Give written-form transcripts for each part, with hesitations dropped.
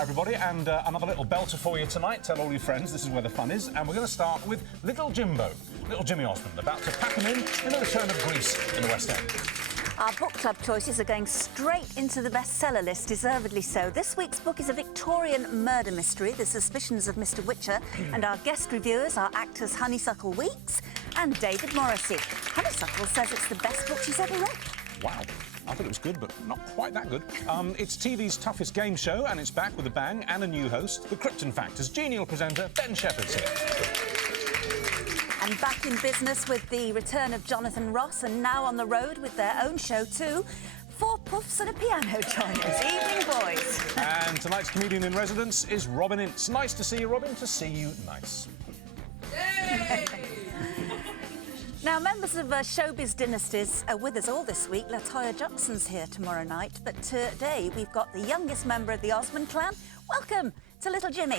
Hi everybody, and another little belter for you tonight. Tell all your friends this is where the fun is, and we're going to start with Little Jimbo, little Jimmy Osmond, about to pack him in the return of Grease in the West End. Our book club choices are going straight into the bestseller list, deservedly so. This week's book is a Victorian murder mystery, The Suspicions of Mr. Witcher, and our guest reviewers are actors Honeysuckle Weeks and David Morrissey. Honeysuckle says it's the best book she's ever read. Wow. I thought it was good, but not quite that good. It's TV's toughest game show, and it's back with a bang and a new host. The Krypton Factor's genial presenter, Ben Shepherd's here. And back in business with the return of Jonathan Ross, and now on the road with their own show too. 4 puffs and a piano join us. Evening, boys. And tonight's comedian in residence is Robin Ince. Nice to see you, Robin. To see you, nice. Yay! Now, members of showbiz dynasties are with us all this week. LaToya Jackson's here tomorrow night, but today we've got the youngest member of the Osmond clan. Welcome to Little Jimmy.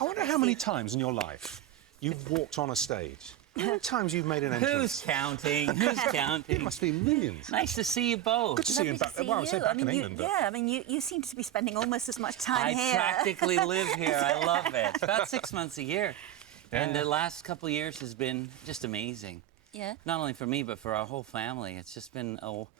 I wonder how many times in your life you've walked on a stage. How many times you've made an entrance? Who's counting? Who's counting? It must be millions. Nice to see you both. Good to see you back. Well, I would say back in England. Yeah, I mean, you seem to be spending almost as much time here. I practically live here. I love it. About 6 months a year. Yeah. And the last couple of years has been just amazing. Yeah. Not only for me, but for our whole family. It's just been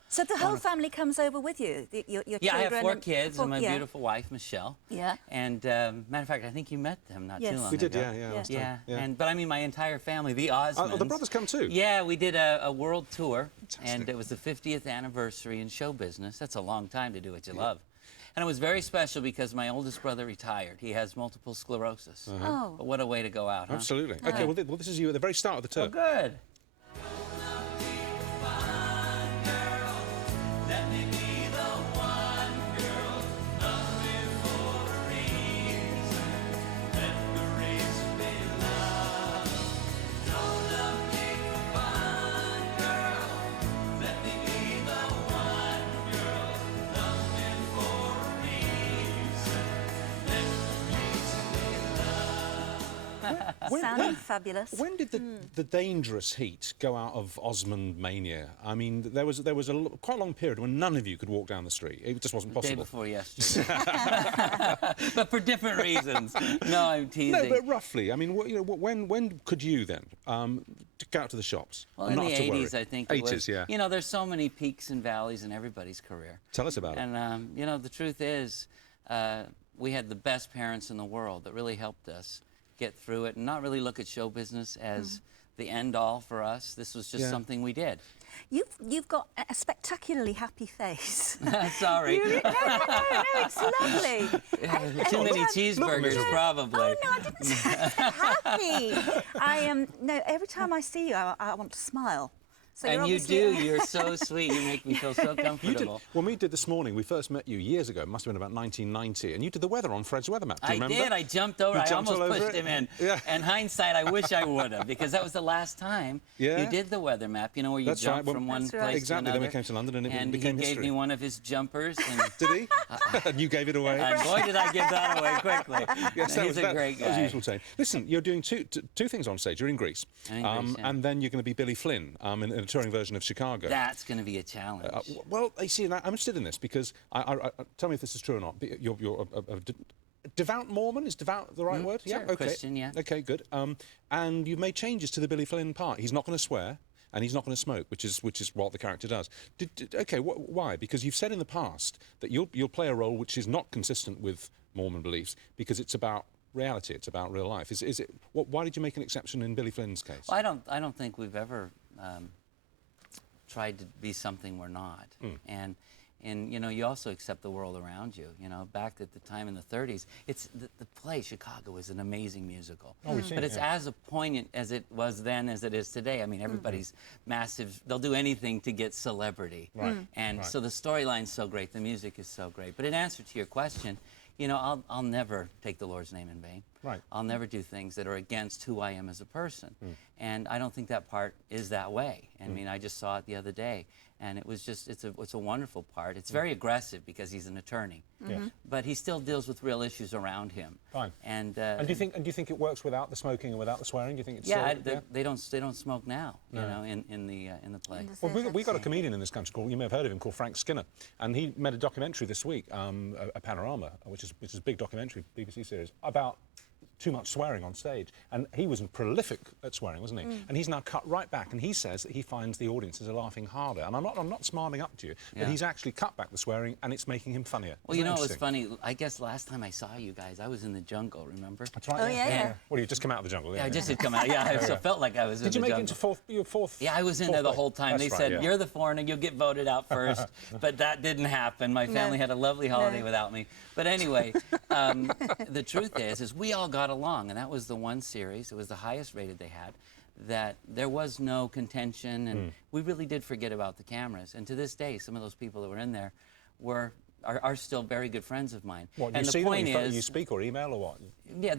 So the whole family comes over with you? Your children? Yeah, I have 4 kids and my beautiful wife, Michelle. Yeah. And matter of fact, I think you met them not too long ago. We did, yeah. But I mean my entire family, the Osmonds. Oh, the brothers come too? Yeah, we did a world tour. Fantastic. And it was the 50th anniversary in show business. That's a long time to do what you love. And it was very special because my oldest brother retired. He has multiple sclerosis. Oh. But what a way to go out, huh? Absolutely. Okay, well, this is you at the very start of the tour. Oh, good. Sounding fabulous. When did the dangerous heat go out of Osmond mania? I mean, there was quite a long period when none of you could walk down the street. It just wasn't possible. Day before yesterday. But for different reasons. No, I'm teasing. No, but roughly. I mean, when could you then go out to the shops? Well, in the 80s, I think. 80s, yeah. You know, there's so many peaks and valleys in everybody's career. Tell us about it. And, you know, the truth is, we had the best parents in the world that really helped us get through it and not really look at show business as the end-all for us. This was just something we did. You've got a spectacularly happy face. Sorry. No, it's lovely. Too many cheeseburgers, probably. Oh, no, I didn't say happy. No, every time I see you, I want to smile. So and you do. You're so sweet. You make me feel so comfortable. When we did this morning, we first met you years ago. It must have been about 1990. And you did the weather on Fred's weather map. Do you remember? I did. I jumped over. I almost pushed him in. Yeah. And hindsight, I wish I would have, because that was the last time you did the weather map. You know, where you jump from one place exactly. to another. Then we came to London and it became he history. gave me one of his jumpers. And did he? And you gave it away. And boy, did I give that away quickly. Yes, he's a great guy. That was useful saying. Listen, you're doing two things on stage. You're in Greece. And then you're going to be Billy Flynn in a touring version of Chicago. That's going to be a challenge. Well, you see, I'm interested in this because tell me if this is true or not. You're a devout Mormon. Is devout the right word? Sure, Yeah. Okay. Christian. Yeah. Okay. Good. And you've made changes to the Billy Flynn part. He's not going to swear. And he's not going to smoke, which is what the character does. Okay, why? Because you've said in the past that you'll play a role which is not consistent with Mormon beliefs because it's about reality. It's about real life. Is it? Why did you make an exception in Billy Flynn's case? Well, I don't think we've ever tried to be something we're not. And you know, you also accept the world around you. You know, back at the time in the 30s, it's the play Chicago is an amazing musical. But it's as poignant as it was then as it is today. I mean, everybody's massive. They'll do anything to get celebrity. And so the storyline's so great, the music is so great. But in answer to your question, you know, I'll never take the Lord's name in vain. I'll never do things that are against who I am as a person. And I don't think that part is that way. I mean, I just saw it the other day, and it was just, it's a wonderful part. It's very aggressive because he's an attorney, but he still deals with real issues around him. Fine. And do you think it works without the smoking and without the swearing? Do you think it's they don't smoke now, you know, in the play. Well, we got a comedian in this country called, you may have heard of him, called Frank Skinner, and he made a documentary this week, a Panorama, which is a big documentary BBC series about too much swearing on stage, and he was prolific at swearing, wasn't he? And he's now cut right back, and he says that he finds the audiences are laughing harder. And I'm not smarting up to you, but he's actually cut back the swearing, and it's making him funnier. Well, you know, it's funny. I guess last time I saw you guys, I was in the jungle. Remember? That's right. Oh yeah. Well, you just come out of the jungle. Yeah, I just had come out. Yeah, I still felt like I was in the jungle. Did you make it to fourth? Yeah, I was in there the whole time. That's They right, said, you're the foreigner, you'll get voted out first. But that didn't happen. My family had a lovely holiday without me. But anyway, the truth is we all got along, and that was the one series, it was the highest rated they had, that there was no contention, and we really did forget about the cameras. And to this day, some of those people that were in there are still very good friends of mine. What, and you see them, you speak or email or what? Yeah,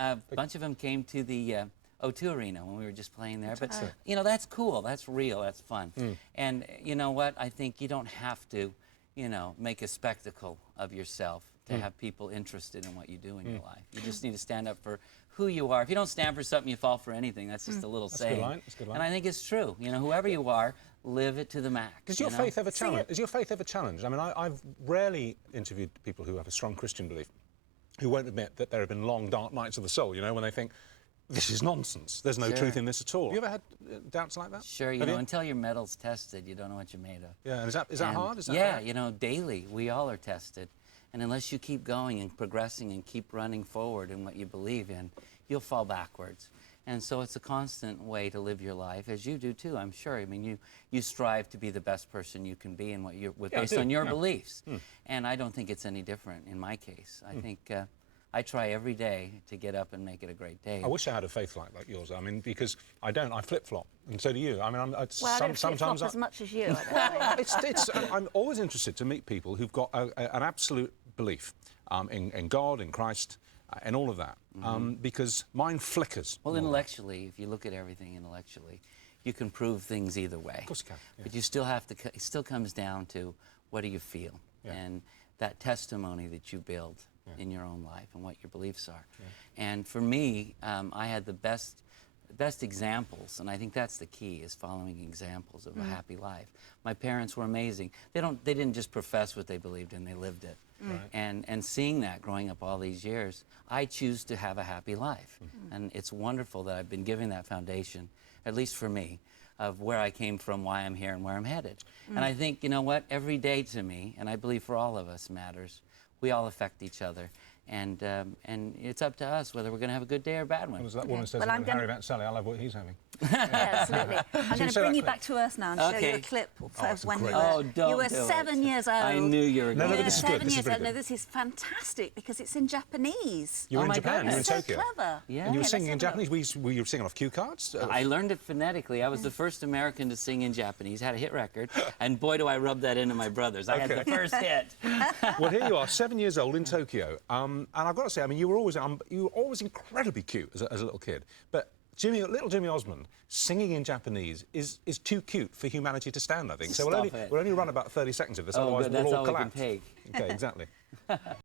a bunch of them came to the O2 Arena when we were just playing there. But, you know, that's cool, that's real, that's fun. And you know what, I think you don't have to, you know, make a spectacle of yourself to have people interested in what you do in your life. You just need to stand up for who you are. If you don't stand for something, you fall for anything. That's just a little saying. That's a good line. And I think it's true. You know, whoever you are, live it to the max. Is your faith ever challenged? Is your faith ever challenged? I mean, I've rarely interviewed people who have a strong Christian belief who won't admit that there have been long, dark nights of the soul, you know, when they think, this is nonsense. There's no truth in this at all. Have you ever had doubts like that? Sure, you know, until your metal's tested, you don't know what you're made of. Yeah, and is that hard? Is that hard? You know, daily, we all are tested. And unless you keep going and progressing and keep running forward in what you believe in, you'll fall backwards. And so it's a constant way to live your life, as you do too, I'm sure. I mean, you strive to be the best person you can be and what you're based on your beliefs. And I don't think it's any different in my case. I think I try every day to get up and make it a great day. I wish I had a faith like yours. I mean, because I don't. I flip-flop, and so do you. I mean, I don't flip-flop as much as you. I'm always interested to meet people who've got an absolute belief in God, in Christ, and all of that, because mine flickers. Well, intellectually, if you look at everything intellectually, you can prove things either way. Of course you can. Yeah. But you still have to, it still comes down to what do you feel? Yeah. And that testimony that you build in your own life and what your beliefs are. Yeah. And for me, I had the best examples, and I think that's the key, is following examples of a happy life. My parents were amazing. They didn't just profess what they believed in, they lived it. Right. And seeing that growing up all these years, I choose to have a happy life. And it's wonderful that I've been given that foundation, at least for me, of where I came from, why I'm here, and where I'm headed. And I think, you know what, every day to me, and I believe for all of us, matters. We all affect each other. And it's up to us whether we're going to have a good day or a bad one. Well, as that woman says, well, Harry about Sally, I love what he's having. Yeah, absolutely. I'm going to bring you back to earth now and show you a clip of when you were 7 years old. I knew you were going to. No, this is good. This is really good. No, this is fantastic because it's in Japanese. You were in Japan. You were in Tokyo. So clever. Yeah. And you were singing in Japanese. Were you singing off cue cards? I learned it phonetically. I was the first American to sing in Japanese. Had a hit record, and boy, do I rub that into my brothers. I had the first hit. Well, here you are, 7 years old in Tokyo, and I've got to say, I mean, you were always incredibly cute as a little kid, but little Jimmy Osmond singing in Japanese is too cute for humanity to stand, I think. So we'll only run about 30 seconds of this, otherwise we'll all collapse. That's all we can take. Okay, exactly.